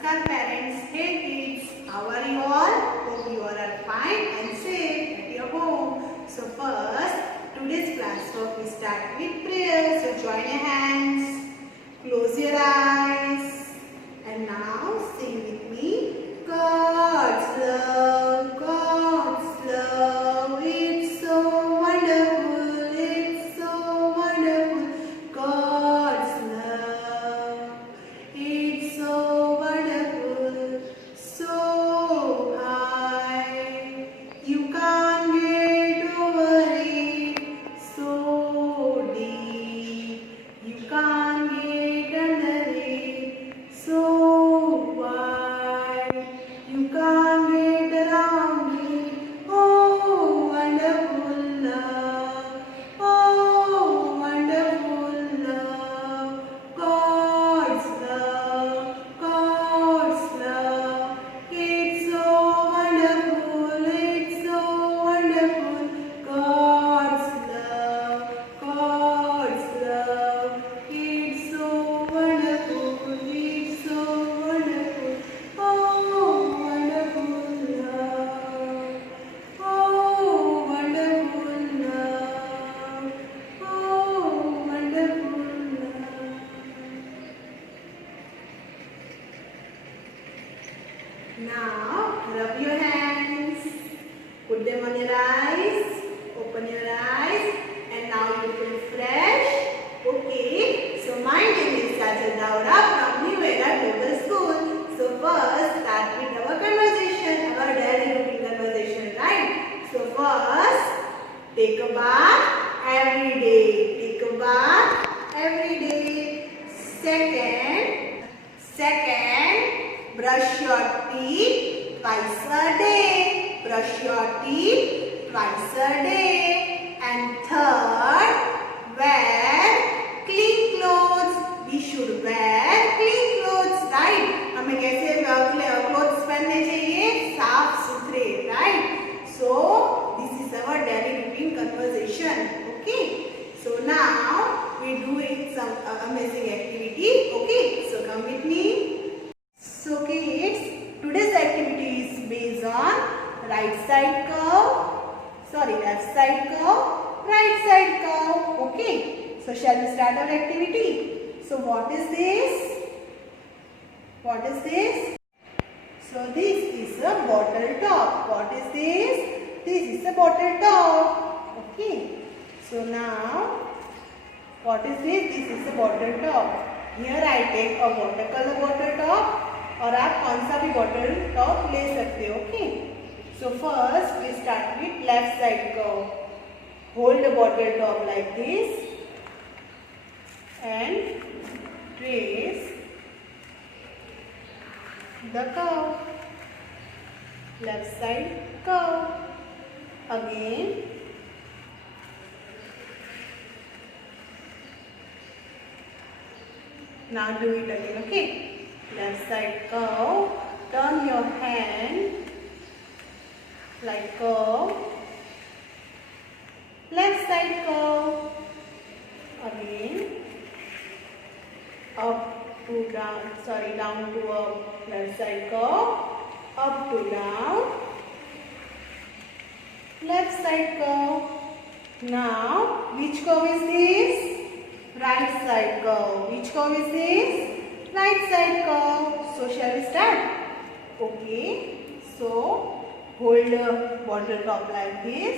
Namaskar parents. Hey kids, how are you all? Hope you all are fine and safe at your home. So first, today's class work we start with prayer. So join your hands, close your eyes, and now sing with me. God's love, it's so wonderful, it's so wonderful. God's love, it's so wonderful, so high, you can't get over it, so deep, you can't get under it, so wide, you can't get around it. Oh, wonderful love, oh, wonderful love, God's love, it's so wonderful, it's so wonderful, God's love, it's so wonderful, it's so wonderful, oh, wonderful love, oh, wonderful love, oh, wonderful love. Now, rub your hands, put them on your eyes, open your eyes, and now you feel fresh. Okay, so my name is Kajal Daura from New Era Global School. So first, start with our conversation, our daily routine conversation, right? So first, take a bath every day. Take a bath every day. Second, brush your teeth twice a day. Brush your teeth twice a day. And third, wear clean clothes. We should wear clean clothes, right? हमें कैसे clothes पहनने चाहिए? साफ सुथरे, right? So this is our daily routine conversation. Okay. So now we doing some amazing activity. Okay. So come with me. So kids, today's activity is based on left side curve, right side curve. Okay. So shall we start our activity? So what is this? What is this? So this is a bottle top. What is this? This is a bottle top. Okay. So now, what is this? This is a bottle top. Here I take a watercolor bottle top. और आप कौन सा भी bottle top ले सकते हो. Okay. So first we start with left side curve. Hold the bottle top like this and trace the curve. Left side curve. Again now do it again. Okay. Left side curve, turn your hand like curve, left side curve, again up to down, down to up, left side curve, up to down, left side curve. Now which curve is this? Right side curve. Which curve is this? Right side curve. So shall we start? Okay. So hold the bottle top like this.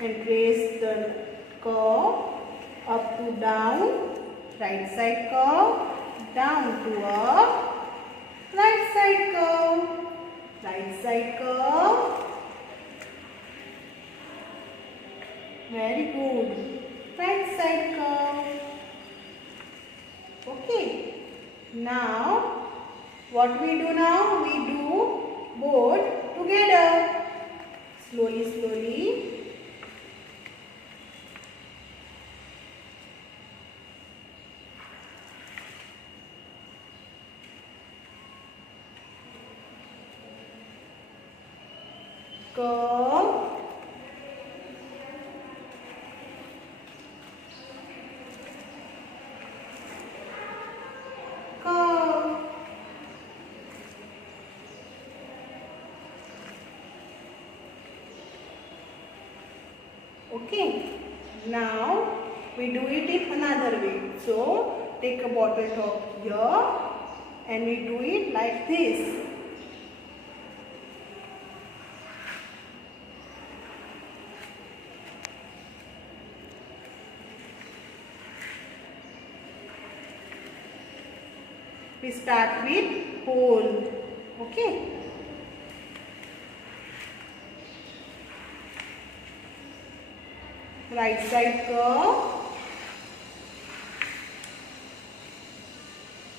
And trace the curve up to down. Right side curve. Down to up. Right side curve. Right side curve. Very good. Right side curve. Okay. Now, what we do now? We do both together. Slowly. Curve. Okay. Now we do it in another way. So take a bottle top here and we do it like this. We start with hole. Okay. Right side curve.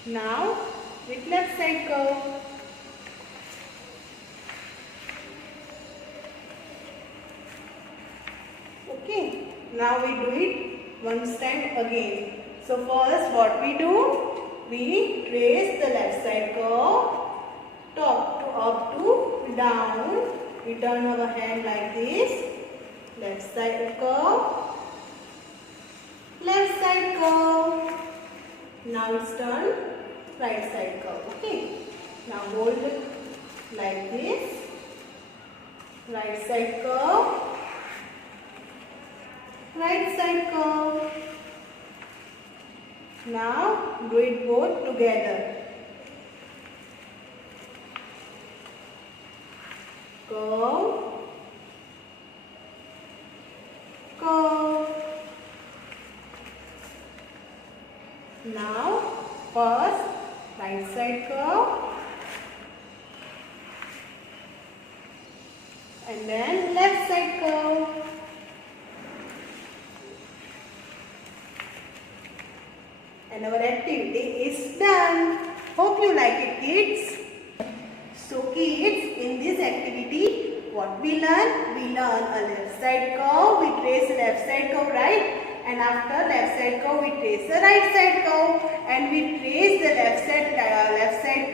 Now with left side curve. Okay. Now we do it once time again. So first what we do? We trace the left side curve, top to up to down. We turn our hand like this. Left side curve, left side curve. Now it's turn right side curve. Okay. Now hold it like this. Right side curve, right side curve. Now do it both together. Curve, curve. Now first right side curve and then left side curve. And our activity is done. Hope you like it, kids. So kids, in this activity, what we learn? We learn a left side curve. We trace left side curve, right? And after left side curve, we trace the right side curve. And we trace the left side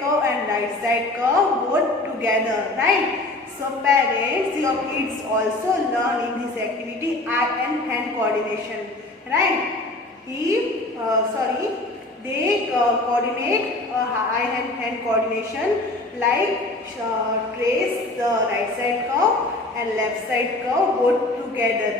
curve and right side curve both together, right? So parents, your kids also learn in this activity eye and hand coordination, right? They coordinate eye and hand coordination like trace the right side curve and left side curve both together.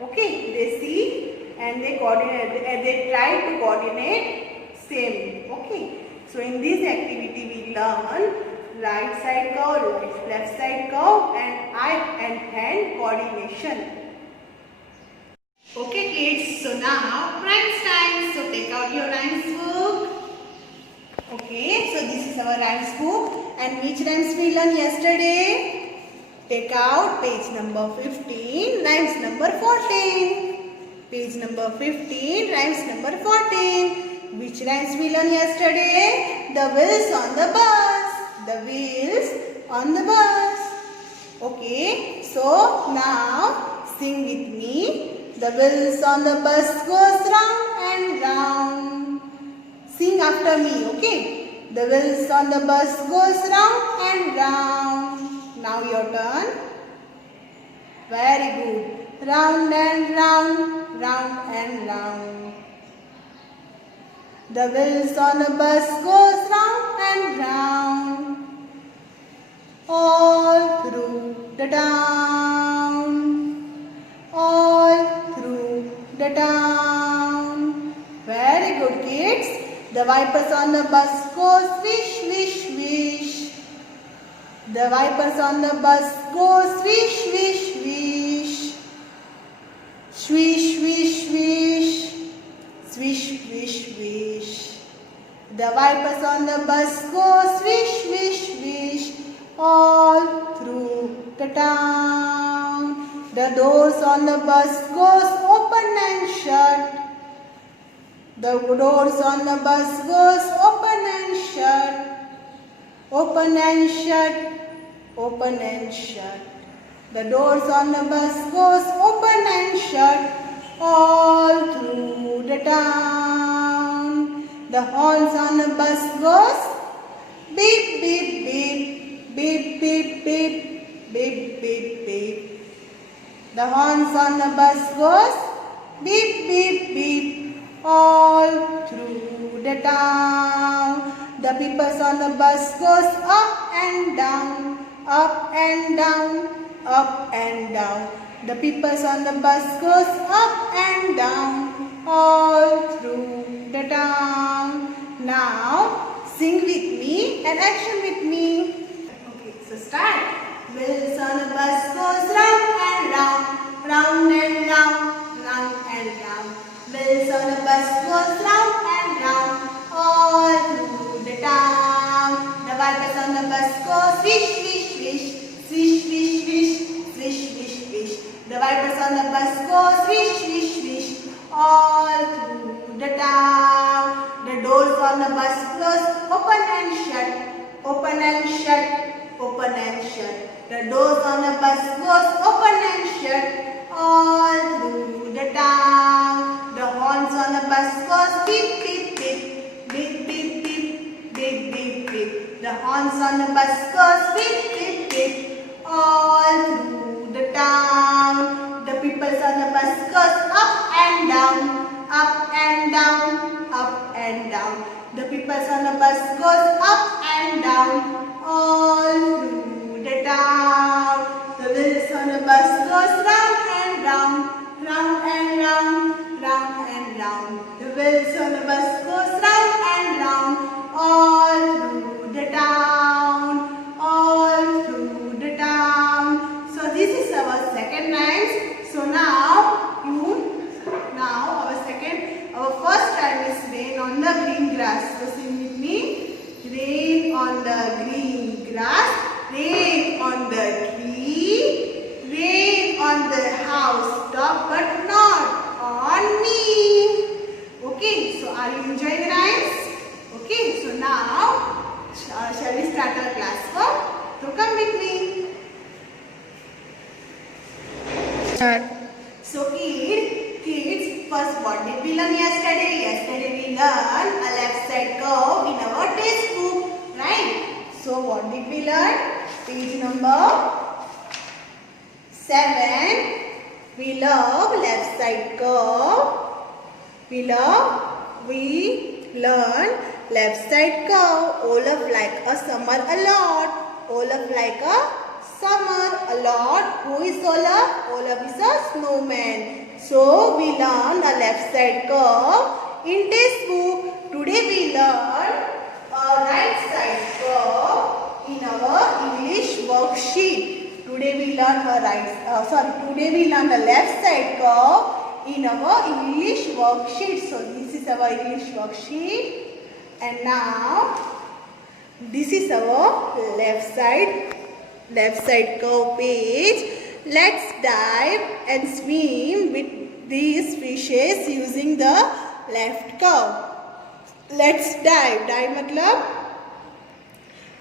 Okay, they see and they coordinate. They try to coordinate same. Okay, so in this activity we learn right side curve, left side curve, and eye and hand coordination. Okay kids, so now rhymes time. So take out your rhymes book. Okay, so this is our rhymes book. And which rhymes we learned yesterday? Take out page number 15, rhymes number 14. Page number 15, rhymes number 14. Which rhymes we learned yesterday? The wheels on the bus. The wheels on the bus. Okay, so now sing with me. The wheels on the bus goes round and round. Sing after me, okay? The wheels on the bus goes round and round. Now your turn. Very good. Round and round, round and round. The wheels on the bus goes round and round. All through the town. All through the town. Very good kids. The wipers on the bus go swish, swish, swish. The wipers on the bus go swish, swish, swish. Swish, swish, swish. Swish, swish, swish. The wipers on the bus go swish, swish, swish. All through the town. The doors on the bus goes open and shut. The doors on the bus goes open and shut. Open and shut. Open and shut. The doors on the bus goes open and shut. All through the town. The horns on the bus goes beep, beep, beep. Beep, beep, beep. Beep, beep, beep. The horns on the bus goes beep, beep, beep. All through the town. The peoples on the bus goes up and down. Up and down. Up and down. The people on the bus goes up and down all through the town. Now sing with me and action with me. Okay, so start. Wheels on the bus goes round and round, round and round, round and round. Wheels on the bus goes round and round all through the town. The wipers on the bus go swish, swish, swish, swish, swish, swish, swish, swish, swish. The wipers on the bus go swish, swish, swish all through the town. The doors on the bus close, open and shut, open and shut, open and shut. The doors on the bus goes open and shut all through the town. The horns on the bus goes beep, beep, beep, beep, beep, beep, beep, beep, beep. The horns on the bus goes beep, beep, beep all through the town. The people on the bus goes up and down, up and down, up and down. The people on the bus goes up and down all through the town. The wheels on the bus goes round and round, round and round, round and round. The wheels on the bus goes round and round all through the town, all through the town. So this is our second rhyme. So our first rhyme is rain on the green grass. So sing with me. Rain on the green grass, rain on the tree, rain on the house top, but not on me. Okay, so are you enjoying the rhymes? Okay, so now shall we start our class work? So come with me. Start. So kids, first what did we learn yesterday? Yesterday we learned a left side curve in our textbook, right? So what did we learn? Page number 7. We love left side curve. We learn left side curve. Olaf like a summer a lot. Olaf like a summer a lot. Who is Olaf? Olaf is a snowman. So we learn a left side curve in textbook. Today we learn a right side curve in our English worksheet. Today we learn Today we learn the left side curve in our English worksheet. So this is our English worksheet, and now this is our left side curve page. Let's dive and swim with these fishes using the left curve. Let's dive. Dive मतलब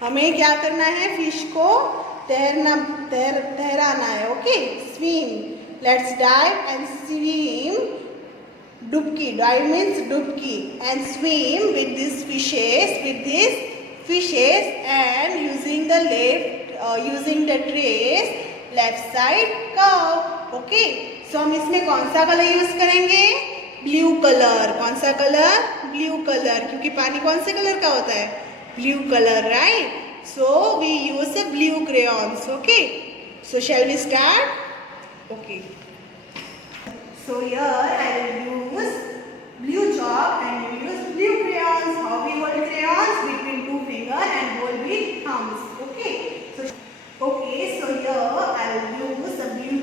हमें क्या करना है? Fish को तैराना है. Okay, swim. Let's dive and swim. Dubki. Dive means dubki, and swim with these fishes, and using the trace left side curve. Okay, so हम इसमें कौन सा कलर यूज करेंगे? Blue colour. कौन सा कलर? ब्लू कलर, क्योंकि पानी कौन से कलर का होता है? Blue colour, right? So we use the blue crayons. Okay, so shall we start? Okay, so here I will use blue chalk and you use blue crayons. How we hold crayons? Between two fingers and hold with thumbs. Okay, so here I will use a blue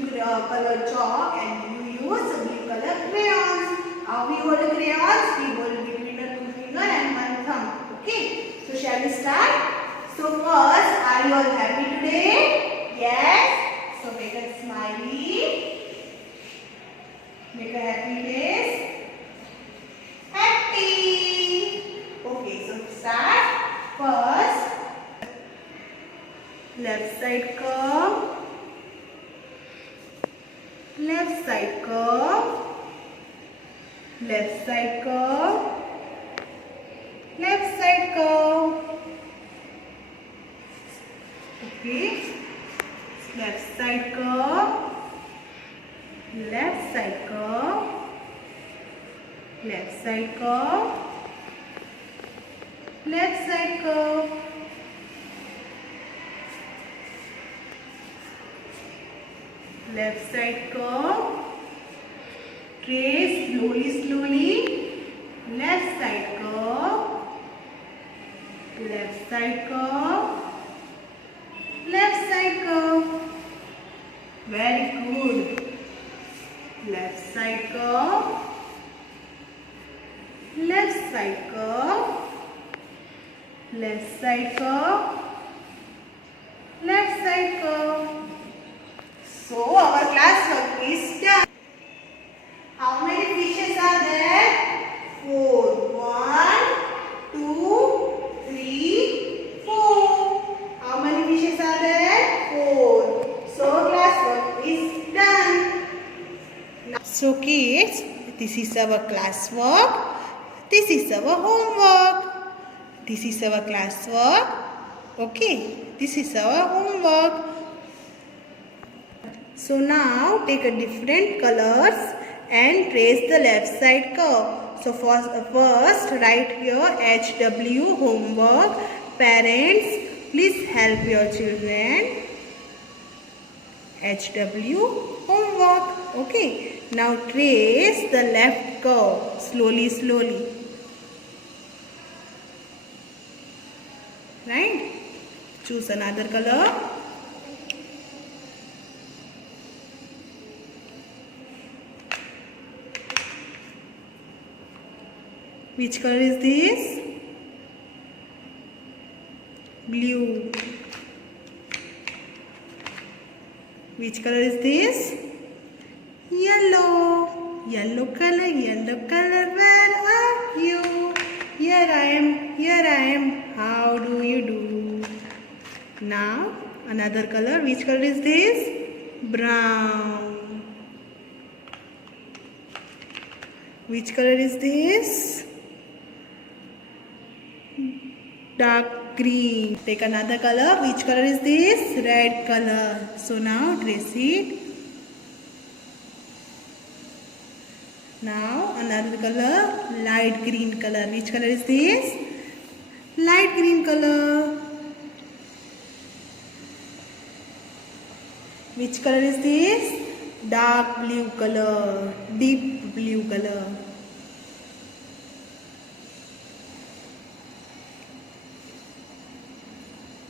color chalk and you use a blue color crayons. How we hold crayons? We hold between the two finger and one thumb. Okay, so shall we start? So first, are you all happy today? Yes. So make a smiley. Make a happy face. Happy. Okay, so start. First, left side curve, left side curve, left side curve, left side curve. Okay, left side curve, left side curve, left side curve, left side curve. left side curve, trace slowly, left side curve, left side curve, left side curve. Very good. Left side curve, left side curve, left side curve, left side curve. So our class work is done. How many fishes are there? 4. 1, 2, 3, 4. How many fishes are there? 4. So class work is done. So kids, this is our class work. This is our homework. This is our class work. Okay, this is our homework. So now take a different colors and trace the left side curve. So first write here HW homework. Parents, please help your children. HW homework. Okay. Now trace the left curve slowly. Right? Choose another color. Which color is this? Blue. Which color is this? Yellow. Yellow color, where are you? Here I am. How do you do? Now another color. Which color is this? Brown. Which color is this? Dark green. Take another color. Which color is this? Red color. So now trace it. Now another color, light green color. Which color is this? Light green color. Which color is this? Dark blue color, deep blue color.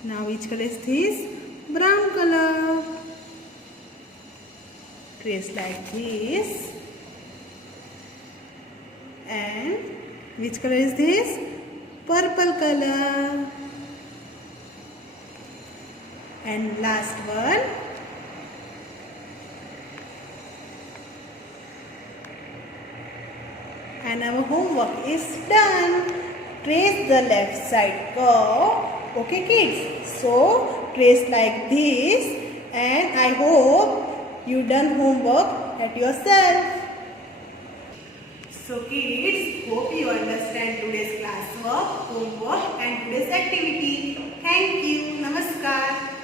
Now which color is this? Brown color. Trace like this. And which color is this? Purple color. And last one. And our homework is done. Trace the left side curve. Okay kids? So trace like this. And I hope you done homework at yourself. So kids, hope you understand today's classwork, homework and today's activity. Thank you. Namaskar.